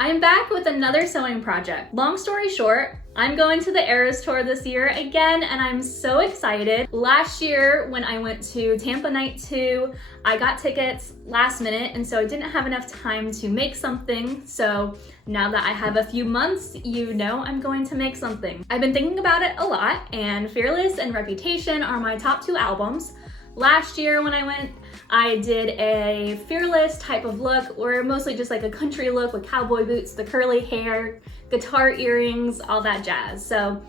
I'm back with another sewing project. Long story short, I'm going to the Eras Tour this year again, and I'm so excited. Last year, when I went to Tampa Night 2, I got tickets last minute, and so I didn't have enough time to make something. So now that I have a few months, you know I'm going to make something. I've been thinking about it a lot, and Fearless and Reputation are my top two albums. Last year when I went, I did a Fearless type of look, or mostly just like a country look with cowboy boots, the curly hair, guitar earrings, all that jazz. So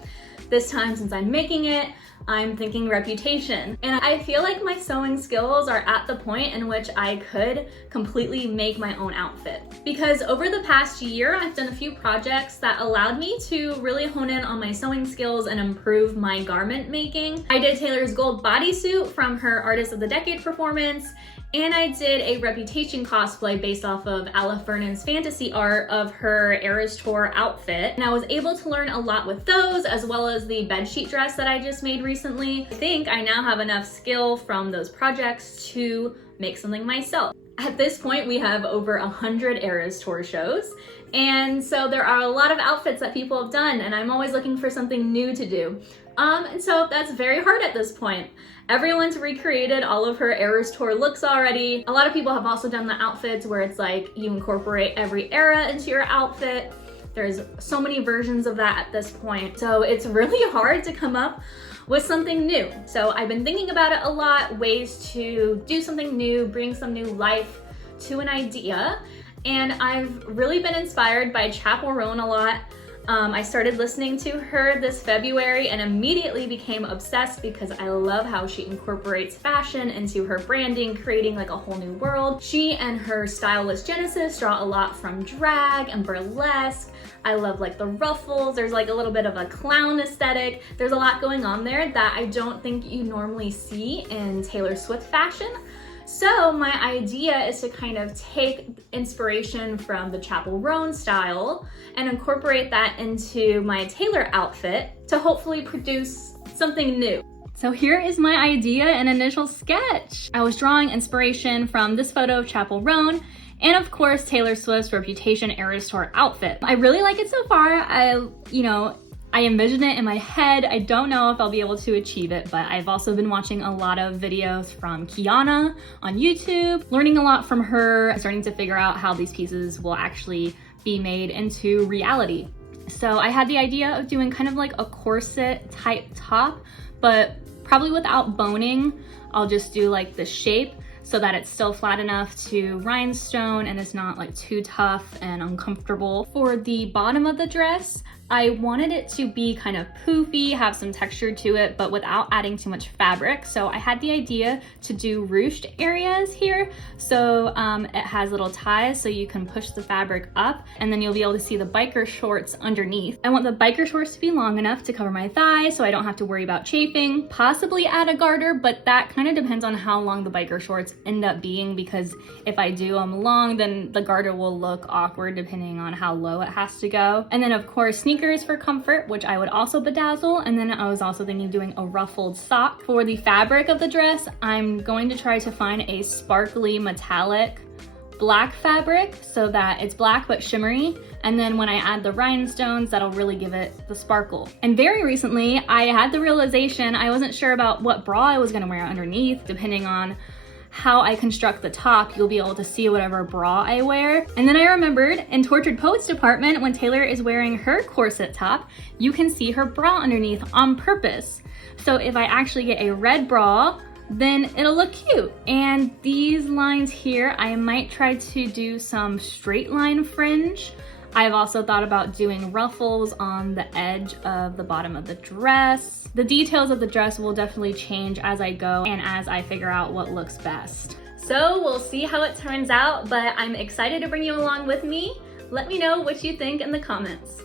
this time, since I'm making it, I'm thinking Reputation. And I feel like my sewing skills are at the point in which I could completely make my own outfit. Because over the past year, I've done a few projects that allowed me to really hone in on my sewing skills and improve my garment making. I did Taylor's gold bodysuit from her Artist of the Decade performance, and I did a Reputation cosplay based off of Ella Fernand's fantasy art of her Eras Tour outfit. And I was able to learn a lot with those, as well as the bedsheet dress that I just made recently. I think I now have enough skill from those projects to make something myself. At this point, we have over 100 Eras Tour shows. And so there are a lot of outfits that people have done, and I'm always looking for something new to do. And so that's very hard at this point. Everyone's recreated all of her Eras Tour looks already. A lot of people have also done the outfits where it's like you incorporate every era into your outfit. There's so many versions of that at this point. So it's really hard to come up with something new. So I've been thinking about it a lot, ways to do something new, bring some new life to an idea. And I've really been inspired by Chappell Roan a lot. I started listening to her this February and immediately became obsessed because I love how she incorporates fashion into her branding, creating like a whole new world. She and her stylist Genesis draw a lot from drag and burlesque. I love like the ruffles. There's like a little bit of a clown aesthetic. There's a lot going on there that I don't think you normally see in Taylor Swift fashion. So my idea is to kind of take inspiration from the Chappell Roan style and incorporate that into my Taylor outfit to hopefully produce something new. So here is my idea and initial sketch. I was drawing inspiration from this photo of Chappell Roan and of course Taylor Swift's Reputation Eras Tour outfit. I really like it so far. I envision it in my head. I don't know if I'll be able to achieve it, but I've also been watching a lot of videos from Kiana on YouTube, learning a lot from her, starting to figure out how these pieces will actually be made into reality. So I had the idea of doing kind of like a corset type top, but probably without boning. I'll just do like the shape so that it's still flat enough to rhinestone and it's not like too tough and uncomfortable. For the bottom of the dress, I wanted it to be kind of poofy, have some texture to it, but without adding too much fabric. So I had the idea to do ruched areas here. So it has little ties so you can push the fabric up and then you'll be able to see the biker shorts underneath. I want the biker shorts to be long enough to cover my thighs so I don't have to worry about chafing. Possibly add a garter, but that kind of depends on how long the biker shorts end up being, because if I do them long, then the garter will look awkward depending on how low it has to go. And then of course, sneakers for comfort, which I would also bedazzle. And then I was also thinking of doing a ruffled sock. For the fabric of the dress, I'm going to try to find a sparkly metallic black fabric so that it's black but shimmery. And then when I add the rhinestones, that'll really give it the sparkle. And very recently, I had the realization I wasn't sure about what bra I was gonna wear underneath. Depending on how I construct the top, you'll be able to see whatever bra I wear. And then I remembered in Tortured Poets department, when Taylor is wearing her corset top, you can see her bra underneath on purpose. So if I actually get a red bra, then it'll look cute. And these lines here, I might try to do some straight line fringe. I've also thought about doing ruffles on the edge of the bottom of the dress. The details of the dress will definitely change as I go and as I figure out what looks best. So we'll see how it turns out, but I'm excited to bring you along with me. Let me know what you think in the comments.